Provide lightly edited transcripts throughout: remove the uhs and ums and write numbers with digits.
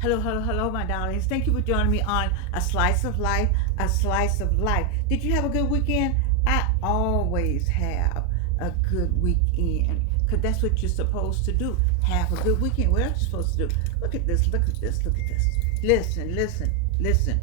Hello, hello, hello, my darlings. Thank you for joining me on A Slice of Life, A Slice of Life. Did you have a good weekend? I always have a good weekend because that's what you're supposed to do. Have a good weekend. What else are you supposed to do? Look at this, look at this, look at this. Listen, listen, listen.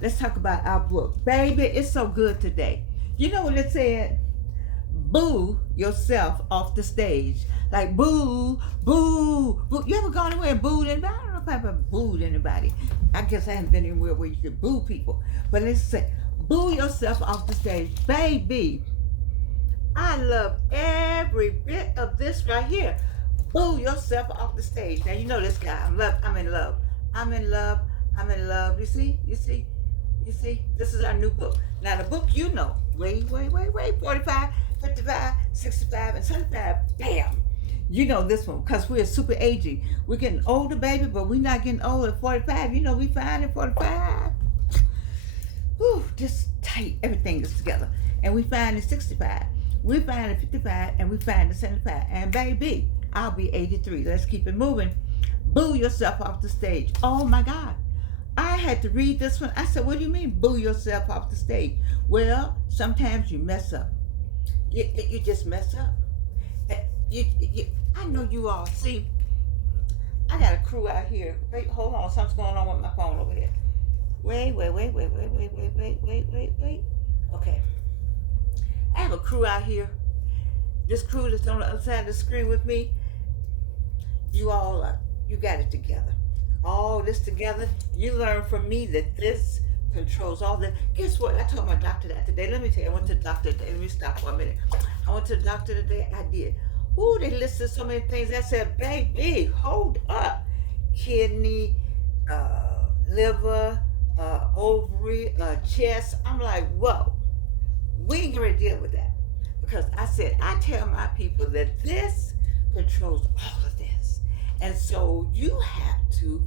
Let's talk about our book. Baby, it's so good today. You know what it said? Boo yourself off the stage. Like boo, boo, boo. You ever gone anywhere and booed anybody? I don't know if I ever booed anybody. I guess I haven't been anywhere where you could boo people. But let's say, boo yourself off the stage. Baby, I love every bit of this right here. Boo yourself off the stage. Now you know this guy. I'm in love. I'm in love. I'm in love. You see? You see? You see? This is our new book. Now the book you know. Wait, wait, wait, wait. 45, 55, 65, and 75. Bam. You know this one because we're super aging. We're getting older, baby, but we're not getting old at 45. You know we fine at 45. Whew, just tight. Everything is together. And we find at 65. We find at 55 and we find at 75. And baby, I'll be 83. Let's keep it moving. Boo yourself off the stage. Oh my God. I had to read this one. I said, what do you mean boo yourself off the stage? Well, sometimes you mess up. You just mess up. I know you all. See, I got a crew out here. Wait, hold on. Something's going on with my phone over here. Wait, wait, wait, wait, wait, wait, wait, wait, wait, wait, wait. Okay. I have a crew out here. This crew that's on the other side of the screen with me, you all are, you got it together. All this together, you learn from me that this controls all the. Guess what? I told my doctor that today. Let me tell you, I went to the doctor today. Let me stop for a minute. I went to the doctor today. I did. Ooh, they listed so many things. I said, baby, hold up. Kidney, liver, ovary, chest. I'm like, whoa. We ain't gonna deal with that. Because I said, I tell my people that this controls all of this. And so you have to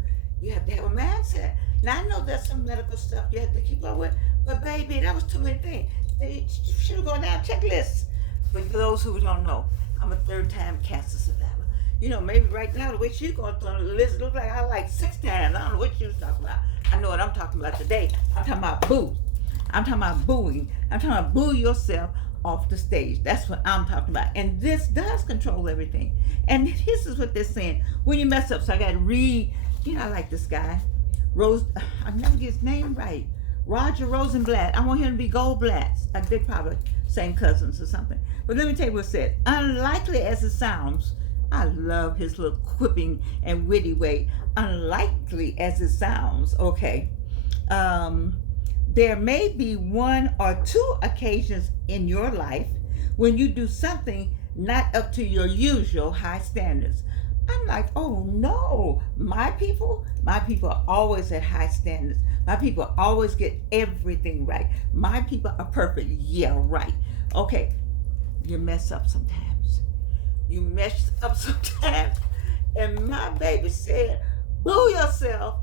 have a mindset. Now I know there's some medical stuff you have to keep up with, but baby, that was too many things. They should have gone down checklists. But for those who don't know, I'm a third-time cancer survivor. You know, maybe right now the way she's going through the list look like I like 6 times. I don't know what she was talking about. I know what I'm talking about today. I'm talking about boo. I'm talking about booing. I'm talking about boo yourself off the stage. That's what I'm talking about. And this does control everything. And this is what they're saying. When you mess up, so I got to read, you know, I like this guy. I never get his name right. Roger Rosenblatt. I want him to be Goldblatt. They probably same cousins or something. But let me tell you what it said. Unlikely as it sounds, I love his little quipping and witty way. Unlikely as it sounds. Okay. There may be one or two occasions in your life when you do something not up to your usual high standards. I'm like, oh no, my people are always at high standards. My people always get everything right. My people are perfect. Yeah, right. Okay, you mess up sometimes. You mess up sometimes. And my baby said, boo yourself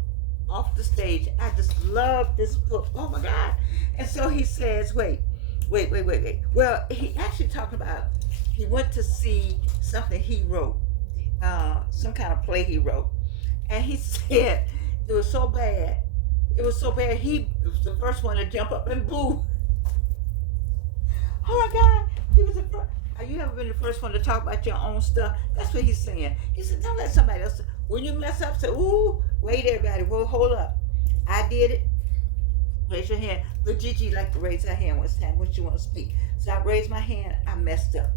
off the stage. I just love this book. Oh my God. And so he says, wait. Well, he actually talked about, he went to see something he wrote, some kind of play he wrote. And he said, it was so bad. It was so bad, he was the first one to jump up and boo. Oh my God. He was the first. Have you ever been the first one to talk about your own stuff? That's what he's saying. He said, don't let somebody else. When you mess up, say, ooh, wait, everybody. Well, hold up. I did it. Raise your hand. But Gigi like to raise her hand when she want to speak. So I raised my hand. I messed up.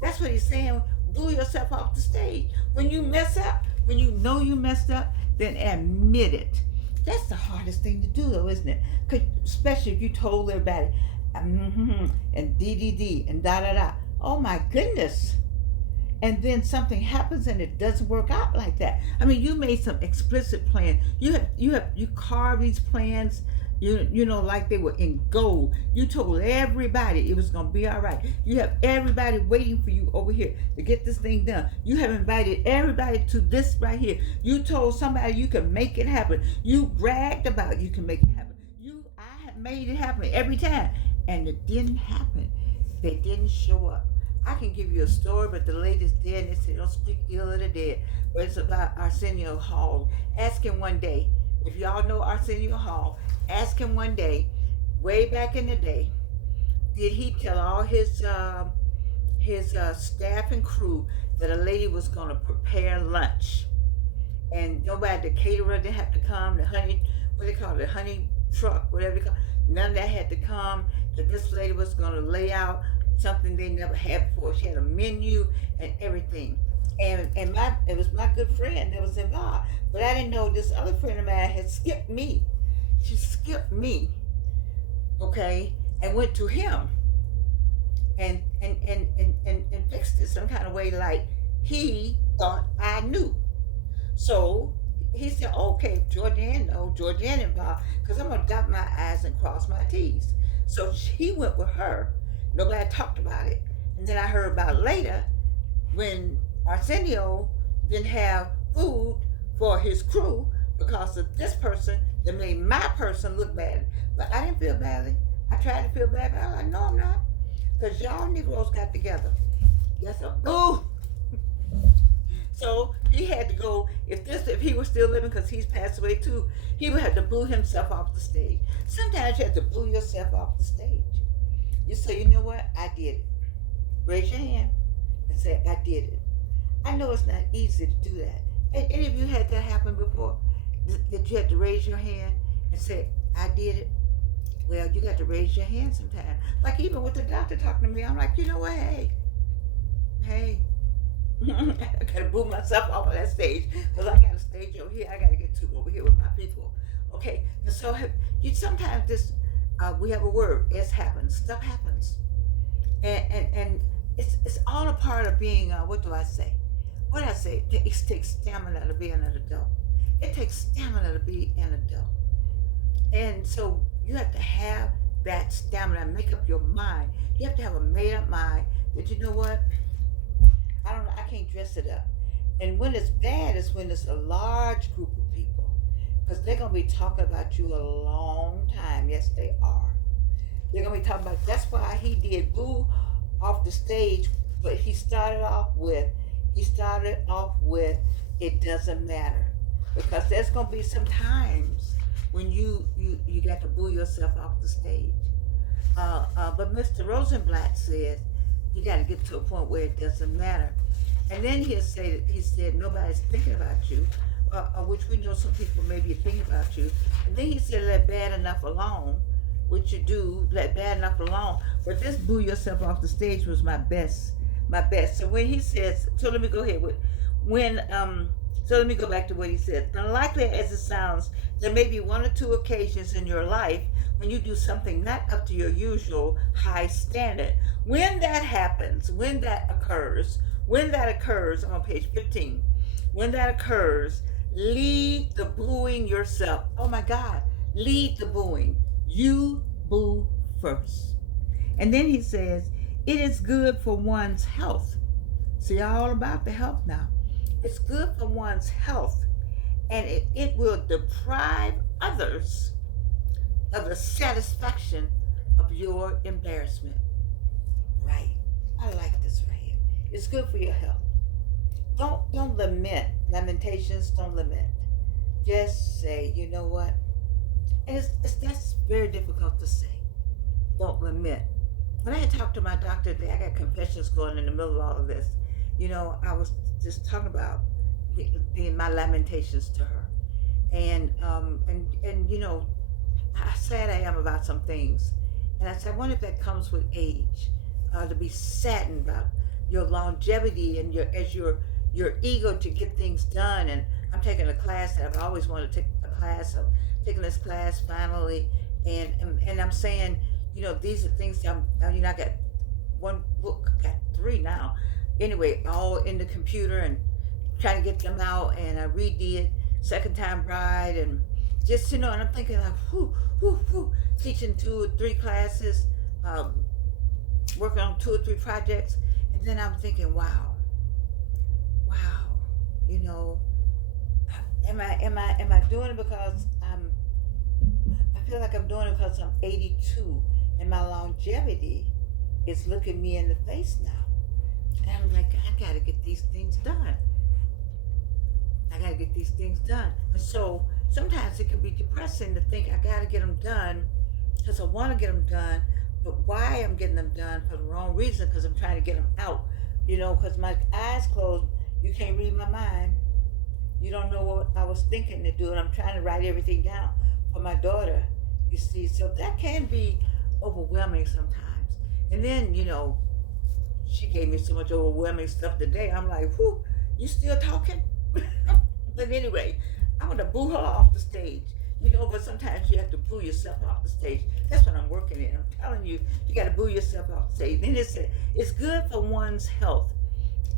That's what he's saying. Boo yourself off the stage. When you mess up, when you know you messed up, then admit it. That's the hardest thing to do, though, isn't it? 'Cause especially if you told everybody, and DDD and da da da. Oh my goodness. And then something happens and it doesn't work out like that. I mean, you made some explicit plan. You carved these plans, you know, like they were in gold. You told everybody it was gonna be all right. You have everybody waiting for you over here to get this thing done. You have invited everybody to this right here. You told somebody you could make it happen. You bragged about you can make it happen. I have made it happen every time, and it didn't happen. They didn't show up. I can give you a story, but the lady's dead, and they say don't speak ill of the dead. But it's about Arsenio Hall. Ask him one day, if y'all know Arsenio Hall, ask him one day, way back in the day, did he tell all his staff and crew that a lady was going to prepare lunch, and nobody, the caterer didn't have to come, the honey, what they call it, the honey truck, whatever they call it, none of that had to come. That this lady was going to lay out something they never had before. She had a menu and everything. And it was my good friend that was involved. But I didn't know this other friend of mine had skipped me. She skipped me, okay, and went to him and fixed it some kind of way, like he thought I knew. So he said, okay, Georgianne, no, Georgianne involved, because I'm going to dot my I's and cross my T's. So he went with her. Nobody talked about it. And then I heard about it later when Arsenio didn't have food for his crew because of this person that made my person look bad. But I didn't feel badly. I tried to feel bad, but I was like, no, I'm not. Because y'all Negroes got together. Yes, sir. Ooh. So he had to go, if he was still living, because he's passed away too, he would have to boo himself off the stage. Sometimes you have to boo yourself off the stage. You say, you know what, I did it. Raise your hand and say, I did it. I know it's not easy to do that. Any of you had that happen before? That you had to raise your hand and say, I did it? Well, you got to raise your hand sometime. Like even with the doctor talking to me, I'm like, you know what, hey. I gotta boo myself off of that stage because I got a stage over here. I gotta get to over here with my people. Okay, and so you sometimes this we have a word. It happens. Stuff happens, and it's all a part of being. What do I say? What I say? It takes stamina to be an adult. It takes stamina to be an adult, and so you have to have that stamina. Make up your mind. You have to have a made up mind that you know what. I don't know, I can't dress it up. And when it's bad is when it's a large group of people. Because they're going to be talking about you a long time. Yes, they are. They're going to be talking about, that's why he did boo off the stage. But he started off with, it doesn't matter. Because there's going to be some times when you got to boo yourself off the stage. But Mr. Rosenblatt says, you got to get to a point where it doesn't matter. And then he said, nobody's thinking about you, which we know some people may be thinking about you. And then he said, let bad enough alone, which you do, let bad enough alone. But this boo yourself off the stage was my best. So when he says, so let me go ahead with, so let me go back to what he said. Unlikely as it sounds, there may be one or two occasions in your life when you do something not up to your usual high standard. When that happens, when that occurs, I'm on page 15. When that occurs, lead the booing yourself. Oh my God, lead the booing. You boo first. And then he says, it is good for one's health. See, all about the health now. It's good for one's health, and it will deprive others of the satisfaction of your embarrassment. Right. I like this right here. It's good for your health. Don't lament. Lamentations, don't lament. Just say, you know what? And that's very difficult to say. Don't lament. When I had talked to my doctor today, I got confessions going in the middle of all of this. You know, I was just talking about my lamentations to her. And you know, how sad I am about some things. And I said, I wonder if that comes with age, to be saddened about your longevity and your ego to get things done. And I'm taking a class that I've always wanted to take a class. I'm taking this class finally, and I'm saying, you know, these are things that I got one book, got 3 now. Anyway, all in the computer and trying to get them out, and I redid Second Time Bride, and just, you know, and I'm thinking like, teaching 2 or 3 classes, working on 2 or 3 projects, and then I'm thinking, wow, you know, am I doing it because I feel like I'm doing it because I'm 82 and my longevity is looking me in the face now. And I'm like, I gotta get these things done. I gotta get these things done. And so sometimes it can be depressing to think I gotta get them done because I want to get them done, but why I'm getting them done for the wrong reason because I'm trying to get them out. Because my eyes closed, you can't read my mind. You don't know what I was thinking to do, and I'm trying to write everything down for my daughter. You see, so that can be overwhelming sometimes. And then, she gave me so much overwhelming stuff today. I'm like, whew, you still talking? But anyway, I'm gonna boo her off the stage. But sometimes you have to boo yourself off the stage. That's what I'm working in. I'm telling you, you got to boo yourself off the stage. And it's good for one's health,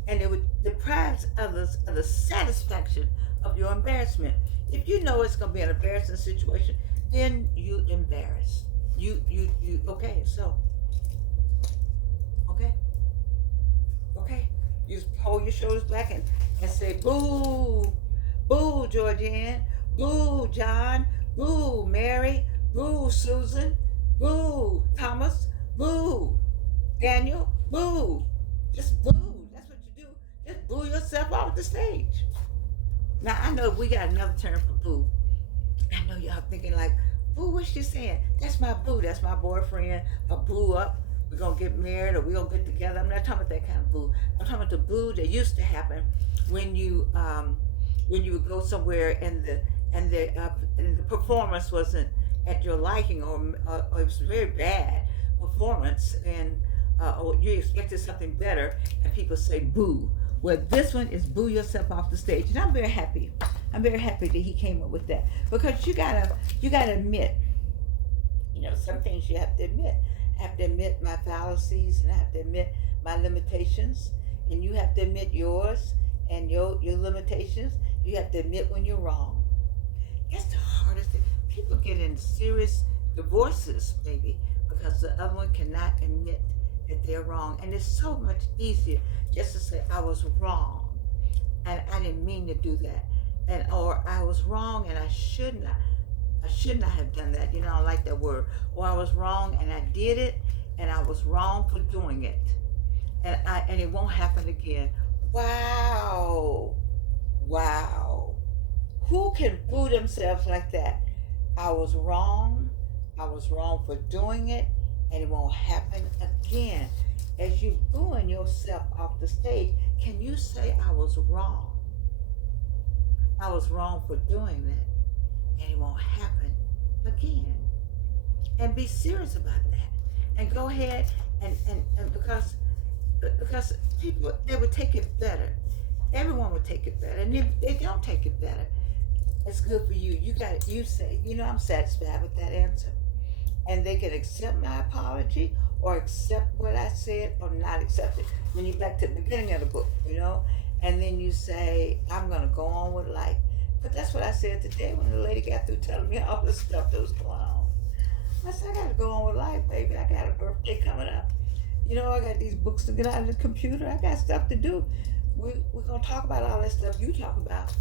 and it would deprive others of the satisfaction of your embarrassment. If you know it's gonna be an embarrassing situation, then you embarrass. You. Okay, so okay, okay. You just hold your shoulders back and say boo, boo, Georgianne, boo, John, boo, Mary, boo, Susan, boo, Thomas, boo, Daniel, boo. Just boo. That's what you do. Just boo yourself off the stage. Now I know we got another term for boo. I know y'all thinking like, boo, what's she saying? That's my boo. That's my boyfriend. A boo up. We're gonna get married or we're gonna get together. I'm not talking about that kind of boo. I'm talking about the boo that used to happen when you would go somewhere and the performance wasn't at your liking, or it was very bad performance, and or you expected something better, and people say boo. Well, this one is boo yourself off the stage, and I'm very happy. I'm very happy that he came up with that, because you gotta admit, some things you have to admit. I have to admit my fallacies, and I have to admit my limitations, and you have to admit yours and your limitations. You have to admit when you're wrong. That's the hardest thing. People get in serious divorces, maybe, because the other one cannot admit that they're wrong. And it's so much easier just to say, I was wrong, and I didn't mean to do that. Or I was wrong and I should not have done that. I don't like that word. Or I was wrong and I did it, and I was wrong for doing it. And it won't happen again. Wow. Wow. Who can boo themselves like that? I was wrong. I was wrong for doing it, and it won't happen again. As you booing yourself off the stage, can you say I was wrong? I was wrong for doing that, and it won't happen again. And be serious about that. And go ahead and because people, they would take it better. Everyone would take it better. And if they don't take it better, it's good for you. You say, I'm satisfied with that answer. And they can accept my apology or accept what I said or not accept it. When you're back to the beginning of the book, and then you say, I'm going to go on with life. But that's what I said today when the lady got through telling me all the stuff that was going on. I said, I got to go on with life, baby. I got a birthday coming up. I got these books to get out of the computer. I got stuff to do. We're going to talk about all that stuff you talk about.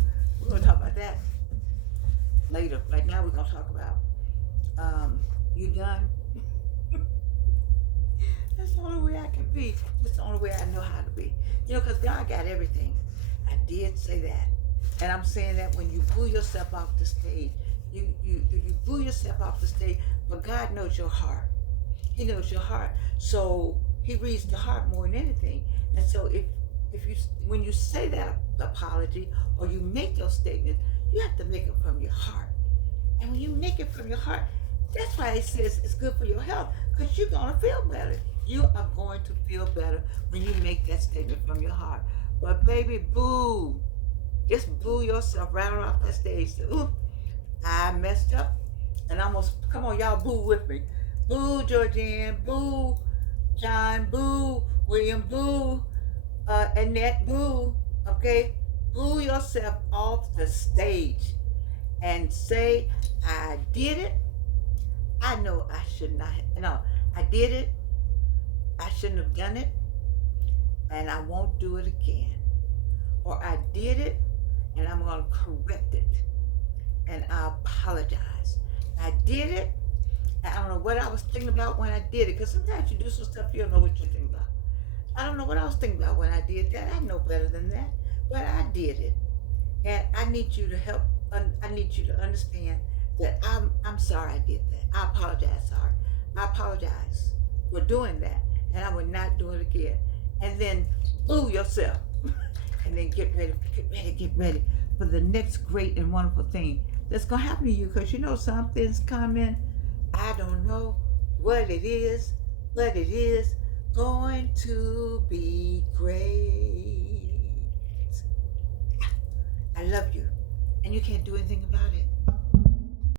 We're going to talk about that later. Right now, we're going to talk about, you done? That's the only way I can be. That's the only way I know how to be. Because God got everything. I did say that. And I'm saying that when you boo yourself off the stage, you boo yourself off the stage, but God knows your heart. He knows your heart. So he reads the heart more than anything. And so when you say that apology or you make those statements, you have to make it from your heart. And when you make it from your heart, that's why it says it's good for your health, because you're going to feel better. You are going to feel better when you make that statement from your heart. But baby, boo. Just boo yourself right off that stage. Say, ooh, I messed up. And come on, y'all boo with me. Boo, Georgianne. Boo, John. Boo, William. Boo, Annette. Boo. Okay? Boo yourself off the stage and say, I did it. I know I should not have. No, I did it. I shouldn't have done it. And I won't do it again. Or I did it, and I'm going to correct it. And I apologize. I did it, and I don't know what I was thinking about when I did it. Because sometimes you do some stuff you don't know what you're thinking about. I don't know what I was thinking about when I did that. I know better than that, but I did it. And I need you to help. I need you to understand that I'm sorry I did that. I apologize. Sorry, I apologize for doing that, and I will not do it again. And then boo yourself, and then get ready for the next great and wonderful thing that's gonna happen to you. Because you know something's coming. I don't know what it is, but it is going to be great. I love you, and you can't do anything about it.